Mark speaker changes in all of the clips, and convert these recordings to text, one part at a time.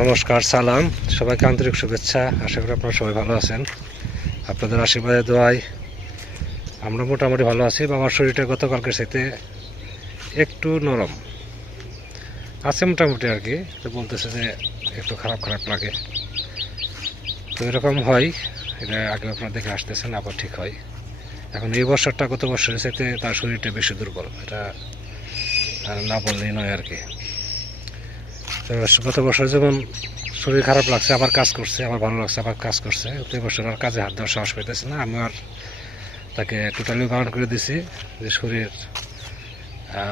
Speaker 1: নমস্কার, সালাম। সবাইকে আন্তরিক শুভেচ্ছা। আশা করি আপনারা সবাই ভালো আছেন। আপনাদের আশীর্বাদে দোয়ায় আমরা মোটামুটি ভালো আছি বাবার শরীরটা গতকালকে সাথে একটু নরম। আছে মোটামুটি আর কি, তো বলতেছে যে একটু খারাপ খারাপ লাগে। তো এরকম হয়, এটা আগে আপনারা দেখে আসতেছেন, আবার ঠিক হয়। এখন এই বছরটা গত বছরের সাথে তার শরীরটা বেশি দুর্বল, এটা না বললেই নয় আর কি। গত বছর যেমন শরীর খারাপ লাগছে, আবার কাজ করছে, আবার ভালো লাগছে, আবার কাজ করছে, তো বছর আর কাজে হাত দেওয়ার সাহস পেতেছে না। আমি আর তাকে টোটালি বারণ করে দিছি যে শরীর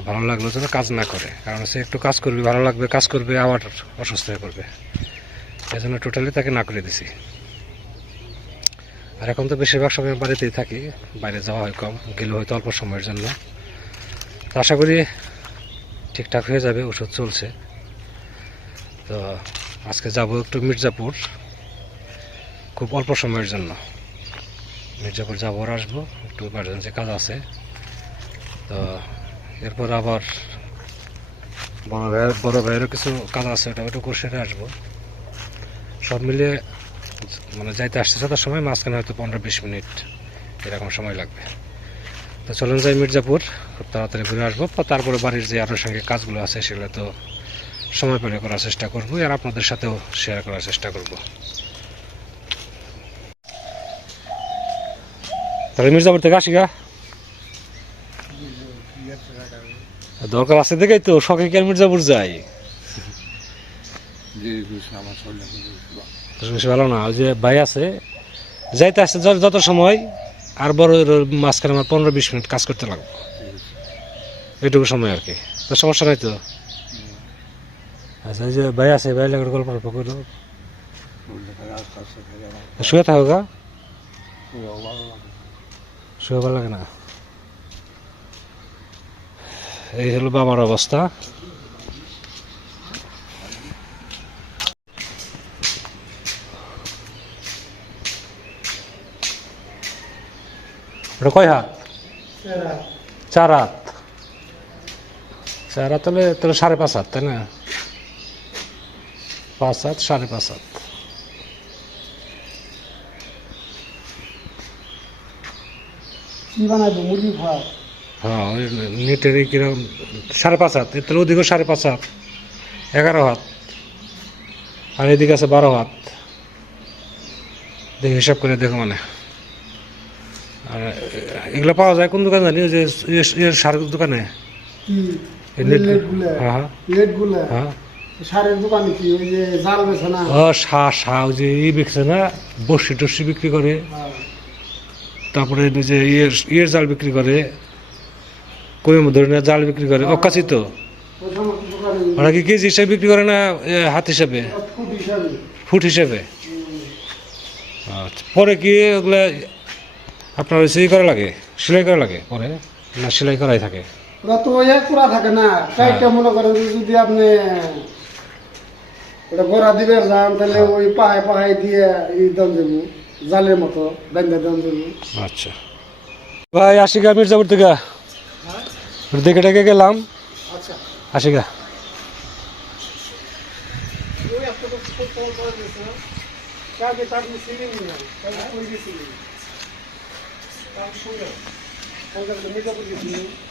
Speaker 1: ভালো লাগল যেন কাজ না করে। কারণ সে একটু কাজ করবে, ভালো লাগবে, কাজ করবে, আবার অসুস্থ হয়ে পড়বে। এই জন্য টোটালি তাকে না করে দিছি। আর এখন তো বেশিরভাগ সময় বাড়িতেই থাকি, বাইরে যাওয়া হয় কম, গেলে হয়তো অল্প সময়ের জন্য। আশা করি ঠিকঠাক হয়ে যাবে, ওষুধ চলছে। তো আজকে যাব একটু মির্জাপুর, খুব অল্প সময়ের জন্য। মির্জাপুর যাব আর আসব, একটু ইমার্জেন্সি কাজ আছে। তো এরপর আবার বড় ভাইয়ের, বড় ভাইয়েরও কিছু কাজ আছে, ওটা ওটা করে সেরে আসব। সব মিলিয়ে মানে যাইতে আসতে সাথে সময়, মাঝখানে হয়তো পনেরো বিশ মিনিট এরকম সময় লাগবে। তো চলুন যাই মির্জাপুর, খুব তাড়াতাড়ি ঘুরে আসব। তারপরে বাড়ির যে আরও সঙ্গে কাজগুলো আছে, সেগুলো তো সময় পেলে করার চেষ্টা করব আর আপনাদের সাথেও শেয়ার করার চেষ্টা করব। তাহলে মির্জাপুর থেকে আসি গা। দরকার আছে দেখেই তো শখে কি মির্জাপুর যাই? বেশি ভালো। না ওই যে ভাই আছে যাইতে আসতে যত- যত সময় আর বড় মাঝখানে আমার পনেরো বিশ মিনিট কাজ করতে লাগবো। এটুকু সময় আর কি। তো সমস্যা নাই তো? আচ্ছা যে ভাই আছে ভাই লাগে গল্প গল্প করল শুয়ে থাকো গা শুয়ে ভালো লাগে না এই হলো বাবার অবস্থা ওটা কয় হাত চার হাত চার হাত তাহলে তাহলে সাড়ে পাঁচ হাত তাই না পাঁচ হাত সাড়ে পাঁচ হাত হ্যাঁ নেটের কীরকম সাড়ে পাঁচ হাত এর ওদিকে সাড়ে পাঁচ হাত এগারো হাত। আর এদিকে আছে বারো হাত। দেখে হিসাব করে দেখো মানে। আর এগুলো পাওয়া যায় কোন দোকানে জানি? ওই যে সারের দোকানে? হ্যাঁ। হ্যাঁ হ্যাঁ।
Speaker 2: সারের দোকানে কি ওই যে জাল বেছে না?
Speaker 1: ও সা সা ওই যে ই বিকছে না বসি টসি বিক্রি করে।
Speaker 2: হ্যাঁ।
Speaker 1: তারপরে যে ইয়ের ইয়ের জাল বিক্রি করে। কইম ধরনের জাল বিক্রি করে। অকাশি তো।
Speaker 2: সমস্ত দোকানে
Speaker 1: ওরা কি কেজি হিসাবে বিক্রি করে না হাত হিসাবে?
Speaker 2: ফুট হিসাবে।
Speaker 1: আচ্ছা পরে কি ওগুলা আপনার ওই সেই করা লাগে? সেলাই করা লাগে পরে? না সেলাই করাই থাকে?
Speaker 2: ওরা তো এক পুরা থাকে না। কাইটা মনে করেন যদি আপনি ওটা গোড়া দিবেন যান তাহলে ওই পাহায় পাহায় দিয়ে এই দাম দেবো জালের মতো বেঁধে দাম দেবো
Speaker 1: আচ্ছা। ভাই আশিকা মির্জাপুর থেকে। দেখে টেকে গেলাম।
Speaker 2: আচ্ছা।
Speaker 1: আশিকা।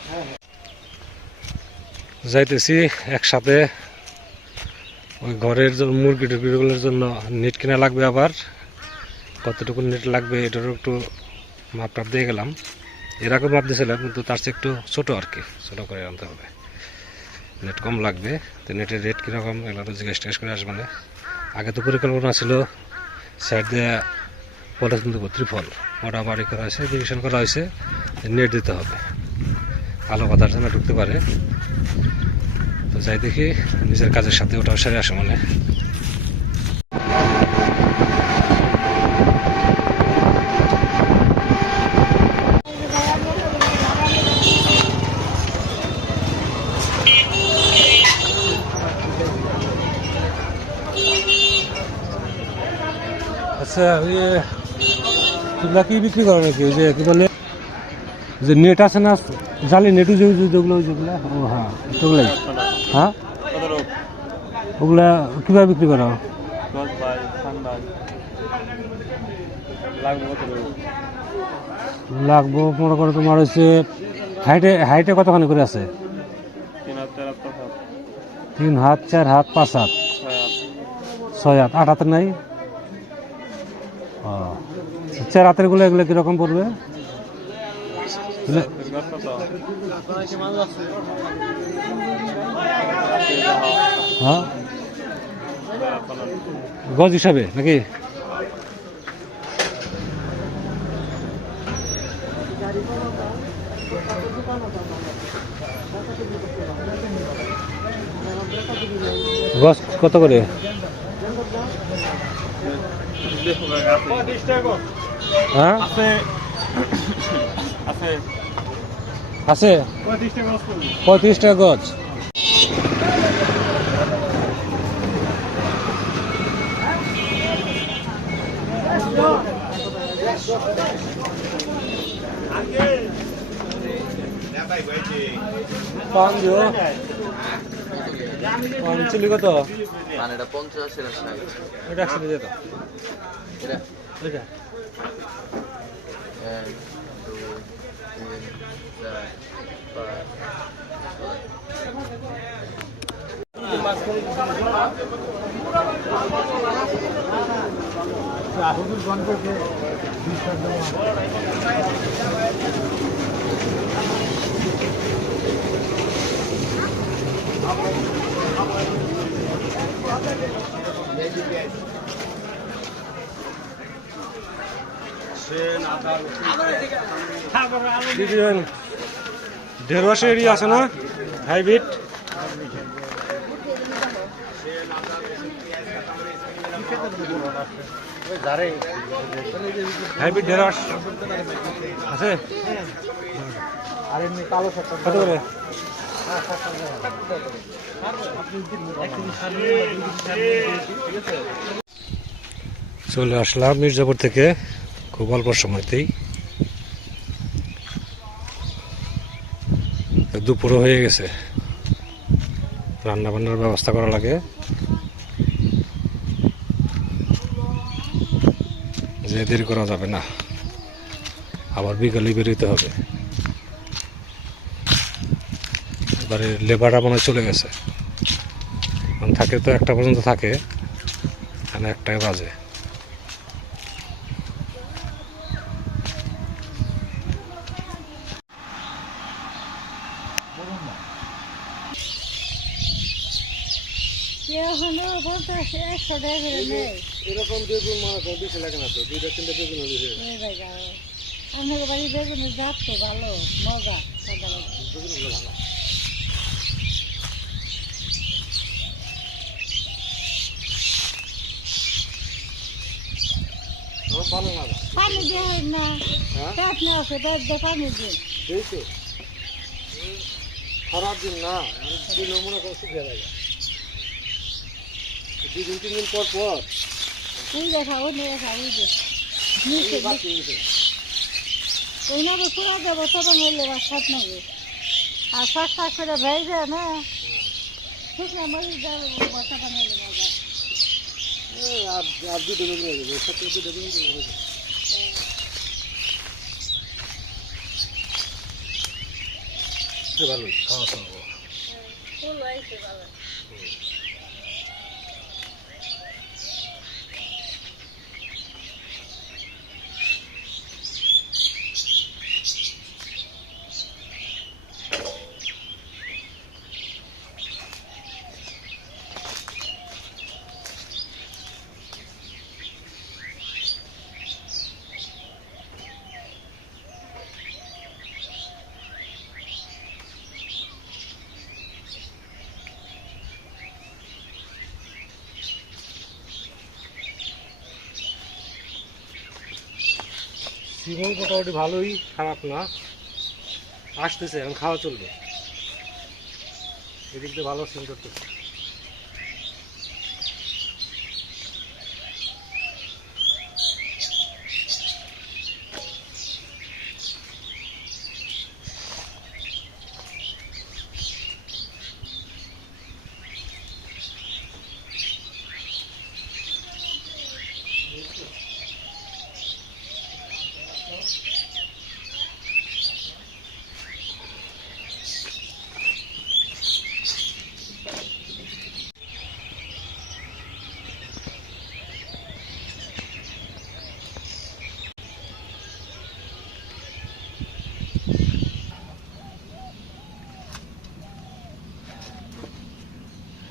Speaker 2: হ্যাঁ হ্যাঁ।
Speaker 1: যাইতেছি একসাথে। ঘরের মুরগি টুরগিগুলোর জন্য নেট কিনা লাগবে আবার। কতটুকু নেট লাগবে এটারও একটু মাপ টাপ দিয়ে গেলাম। এর আগে মাপ দিয়েছিলাম, কিন্তু তার চেয়ে একটু ছোটো আর কি, ছোটো করে আনতে হবে। নেট কম লাগবে, তো নেটের রেট কীরকম এগুলো জিজ্ঞেস টিজ্ঞেস করে আসবে না। আগে তো পরিকল্পনা ছিল সাইড দিয়ে পলিথিন দেবো ত্রিফল ওটা বাড়ি করা হয়েছে ডিভিশন করা হয়েছে, নেট দিতে হবে। আলো বাতাস যেন ঢুকতে পারে। তো যাই দেখি, নিজের কাজের সাথে ওটাও সেরে আসে মানে আচ্ছা কি যে কি বলে যে নেট আছে না, জালি নেটু যেগুলো যেগুলো? ও হ্যাঁ হ্যাঁ? ওগুলা কীভাবে বিক্রি করো
Speaker 3: লাগবে
Speaker 1: মনে করো তোমার হচ্ছে হাইটে হাইটে কতখানি করে আছে?
Speaker 3: তিন হাত চার হাত পাঁচ হাত।
Speaker 1: তিন হাত চার হাত পাঁচ হাত?
Speaker 3: ছয় হাত।
Speaker 1: আট হাতের নাই? ও চার হাতেরগুলো এগুলো কীরকম পড়বে এগুলো-
Speaker 3: এর গাছ কত
Speaker 1: হ্যাঁ? গজ হিসাবে নাকি? গজ কত করে? হ্যাঁ?
Speaker 3: আছে।
Speaker 2: পঁয়ত্রিশ টাকা
Speaker 1: গজ। পান দিও পান চিলি কত
Speaker 4: মানে এটা পঞ্চাশ এটা ষাট
Speaker 1: এটা একশো দিয়ে দাও
Speaker 4: এটা
Speaker 1: এটা
Speaker 4: এক দুই তিন চার পাঁচ ছয়
Speaker 1: দিদিন ঢেরোয়াশে এরিয়া আছে না হাইব্রিড হাইব্রিড ঢেঁড়স আছে চলে আসলাম মির্জাপুর থেকে খুব অল্প সময়তেই। দুপুরও হয়ে গেছে। রান্না বান্নার ব্যবস্থা করা লাগে। যে দেরি করা যাবে না, আবার বিকালে বেরোতে হবে। এবারে লেবাররা মনে চলে গেছে। থাকে তো একটা পর্যন্ত থাকে এখানে একটাই বাজে। এরকম বেগুন করো বেশি লাগে না তো দুইটা তিনটা বেগুন
Speaker 5: বাড়ি বেগুনের জাত তো ভালো মজা সদা
Speaker 1: ভালো। না।
Speaker 5: পানি দিয়ে হয় না।
Speaker 1: হ্যাঁ?
Speaker 5: পেট না আছে পেট দিয়ে পানি দিয়ে।
Speaker 1: এই তো খারাপ দিন না দিন মনে করো শুকিয়ে লাগে দুই দিন তিন দিন পর পর।
Speaker 5: ওই দেখা ওই দেখা ওই যে। নিচে ওই না পুরা দেবো তখন হইলে বা সাত নেবে আর শাক শাক করে ভেজে না। ঠিক না মরিচ দেবো বসা বানাইলে মজা।
Speaker 1: আর আর দুটো বেগুন হয়ে যাবে সাথে দুটো বেগুন হয়ে যাবে ভালোই খাওয়া
Speaker 5: ভালো
Speaker 1: সিমও মোটামুটি ভালোই খারাপ না। আসতেছে এখন খাওয়া চলবে। এদিক দিয়ে ভালো সিম করতেছে।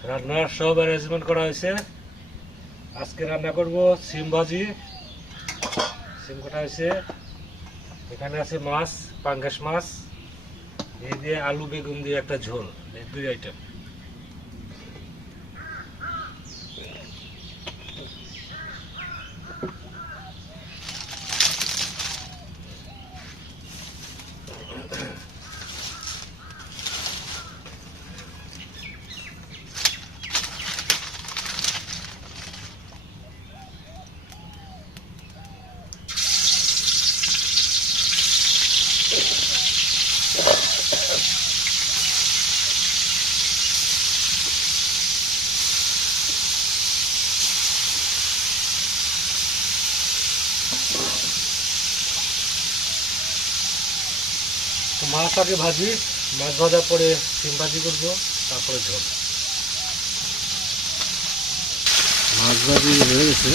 Speaker 1: রান্নার সব অ্যারেঞ্জমেন্ট করা হয়েছে। আজকে রান্না করব সিম ভাজি। সিম কটা হয়েছে। এখানে আছে মাছ, পাঙ্গাস মাছ এই দিয়ে আলু, বেগুন দিয়ে একটা ঝোল, এই দুই আইটেম তো মাছ আগে ভাজি, মাছ ভাজার পরে সিম ভাজি করব, তারপরে ঝোল। মাছ ভাজি হয়ে গেছে।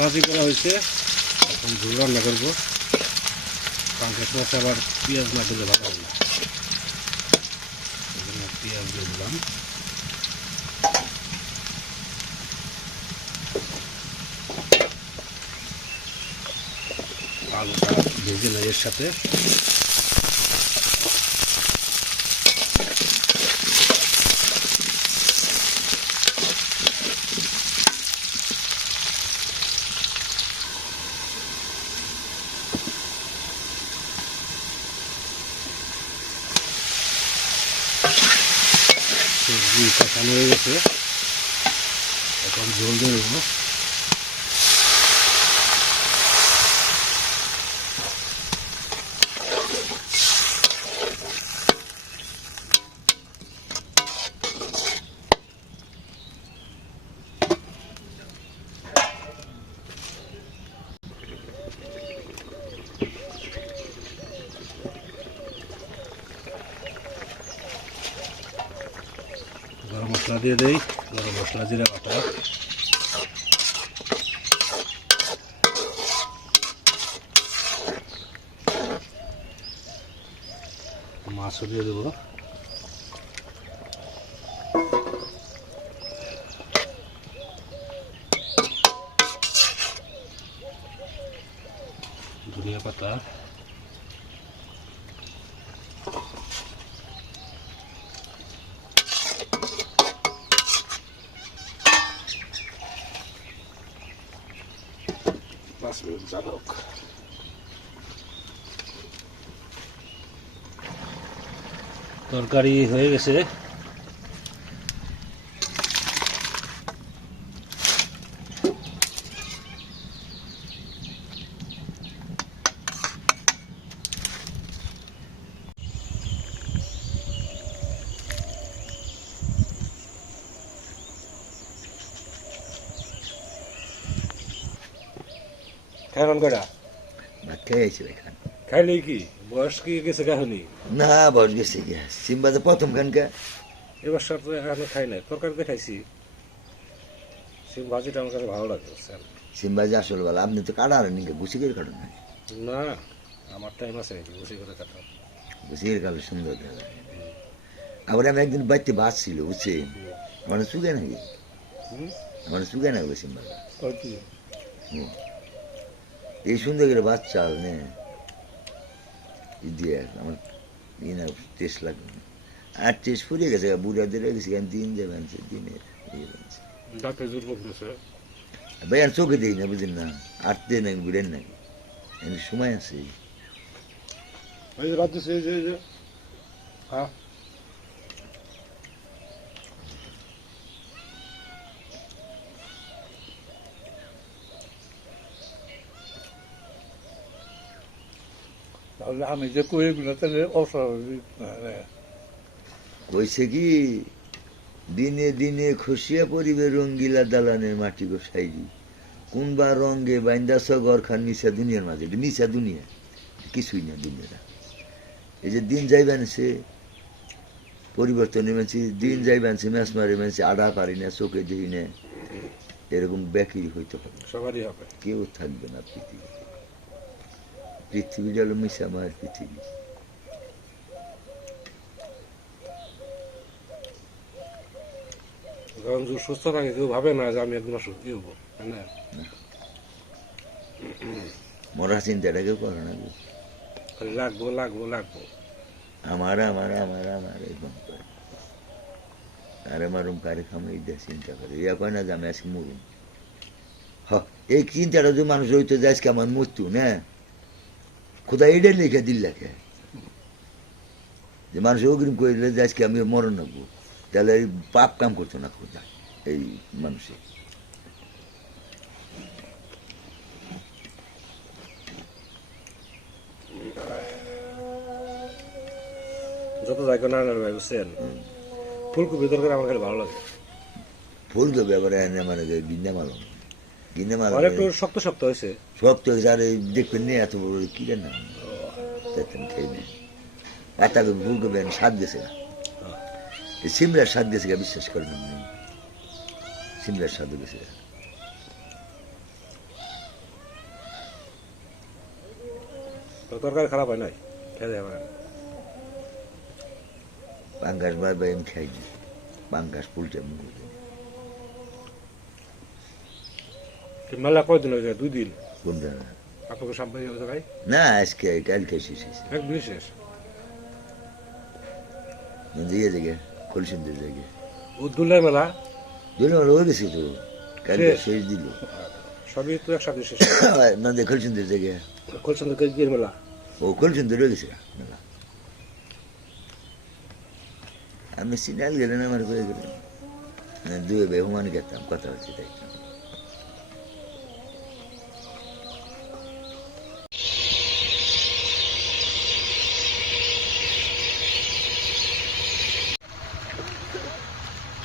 Speaker 1: ভাজি করা হয়েছে। এখন ঝোল রান্না করব। পাঙ্কাশ মাছ আবার পেঁয়াজ না দিলে ভালো হবে না। পেঁয়াজ দিয়ে দিলাম। আলুটা ভেজে নেই এর সাথে। কষানো হয়ে গেছে। এখন জল দিয়ে দেবো গরম মশলা দিয়ে দেই। গরম মশলা জিরা বাটা। মাছও দিয়ে দেবো। ধনিয়া পাতা। পাঁচ মিনিট যাবক তরকারি হয়ে গেছে।
Speaker 6: ভাত খেয়েছি এখানে।
Speaker 1: খাইলেই কি? বয়স কি গেছে কাহিনী?
Speaker 6: না বস গেছে গিয়া। সিম্বাতে প্রথম খানকা।
Speaker 1: এবার সাথে এখনও খাই নাই। তরকারিতে খাইছি। সিম ভাজিটা আমার কাছে ভালো লাগে বুঝছেন?
Speaker 6: সিম্বাজি আসল বলা আপনি তো কাটার নিকে? গুছি করে কাটুন না
Speaker 1: না আমার টাইম আছে নাকি বসে করে কাটা
Speaker 6: গুছি করে কাটলে সুন্দর দেখা আবার আমি একদিন বাড়িতে বাস ছিল বুঝছি আমার চুগে নাকি?
Speaker 1: হুম?
Speaker 6: আমার চুগে না গেলো সিম্বাজা
Speaker 1: ওই কি?
Speaker 6: এই সুন্দর করে বাচ্চা দিয়ে আমার ই না টেস্ট লাগবে না। আর টেস্ট ফুরিয়ে গেছে বুড়া দিয়ে গেছে কেন দিন যাবেন দিনের ইয়ে ভাই আর চোখে দিই না বুঝলেন না? আটতে নাকি বুড়েন নাকি? সময় আছে।
Speaker 1: ওই যে বাদ দিছে এই যে এই যে হ্যাঁ?
Speaker 2: তাহলে আমি যে কই এগুলো তাহলে অস্বাভাবিক
Speaker 6: কইছে কি দিনে দিনে খুশিয়া পরিবে রঙ্গিলা দালানের মাটি গো সাইরি কোনবা রঙ্গে বাইন্দাস গরখান নিচা দুনিয়ার মাঝে নিচা দুনিয়া কিছুই না দুনিয়াটা। এই যে দিন যাইবেন সে পরিবর্তন মানছি দিন যাইবেন সে ম্যাচ মারে মানছি আড়া পারি না চোখে দেখি না এরকম ব্যাকির হইতে হবে।
Speaker 1: সবারই হবে।
Speaker 6: কেউ থাকবে না পৃথিবী পৃথিবীটা হলো মিশা মায়ের পৃথিবী।
Speaker 1: যখন সুস্থ থাকে কেউ ভাবে না যে আমি একদিন অসুখ হব না?
Speaker 6: মরা চিন্তাটা কেউ করে না
Speaker 1: লাগবো লাগবো লাগবো।
Speaker 6: আমার আমার আমার আমার এরকম করে। আরে মারুম কারে খামে এই দিয়ে চিন্তা করে। ইয়া কয় না যে আমি আজকে মরুম। হ এই চিন্তাটা যদি মানুষ হইতো যে আজকে আমার মৃত্যু না খোদা এটা লিখে দিল লেখে। যে মানুষ অগ্রিম করে দিলে আজকে আমি মরণ নেব। তাহলে এই পাপ কাম করতো না খোদা এই মানুষে।
Speaker 1: যত জায়গা না ভাই বুঝছেন ফুলকপি তরকারি আমার খালি ভালো লাগে।
Speaker 6: ফুল তো ব্যাপারে এনে মানে গিন্না মালম
Speaker 1: আর একটু শক্ত শক্ত হয়েছে।
Speaker 6: সব তো যারা দেখবেন এত বড় না খেয়ে নেই ভুল করবেন স্বাদ গেছে না। সিমলার স্বাদ গেছে বিশ্বাস করেন আপনি। সিমলার স্বাদ গেছে। গা।
Speaker 1: তো তরকারি খারাপ হয় নাই? খেয়ে দেয়
Speaker 6: পাঙ্গাস বার বাই আমি খাইনি। পাঙ্গাস পুলটা মুখ
Speaker 1: কি মেলা কয়দিন হয়ে যায়? দুই দিন
Speaker 6: কোনটা না
Speaker 1: আপনাকে হয়ে যায়
Speaker 6: না আজকে কালকে শেষ হয়েছে।
Speaker 1: এক বিশেষ
Speaker 6: দিয়ে জায়গায় কলসিন্দের জায়গায়।
Speaker 1: উদ্দুল্লাই মেলা?
Speaker 6: দুটো আমার হয়ে গেছে তো। কালকে
Speaker 1: শেষ।
Speaker 6: শেষ দিল।
Speaker 1: সবই তো একসাথে শেষ।
Speaker 6: মানে কলসিন্দের জায়গায়।
Speaker 1: কলসন থেকে গিয়ে মেলা?
Speaker 6: ও কলসিন্দের রয়ে গেছে মেলা। আমি সিনাল গেলেন আমার হয়ে গেলেন দুয়ে বেহুমান গেতাম কথা হচ্ছে তাই।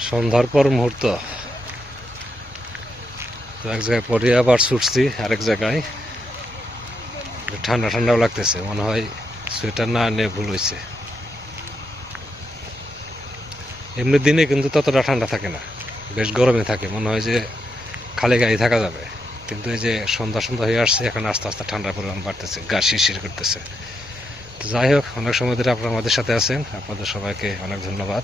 Speaker 1: সন্ধ্যার পর মুহূর্ত। তো এক জায়গায় পরে আবার ছুটছি, আরেক জায়গায়। ঠান্ডা ঠান্ডাও লাগতেছে, মনে হয় সোয়েটার না এনে ভুল হয়েছে। এমনি দিনে কিন্তু ততটা ঠান্ডা থাকে না, বেশ গরমে থাকে, মনে হয় যে খালি গায়ে থাকা যাবে। কিন্তু এই যে সন্ধ্যা সন্ধ্যা হয়ে আসছে, এখন আস্তে আস্তে ঠান্ডার পরিমাণ বাড়তেছে, গা শিরশির করতেছে। তো যাই হোক, অনেক সময় ধরে আপনারা আমাদের সাথে আছেন, আপনাদের সবাইকে অনেক ধন্যবাদ।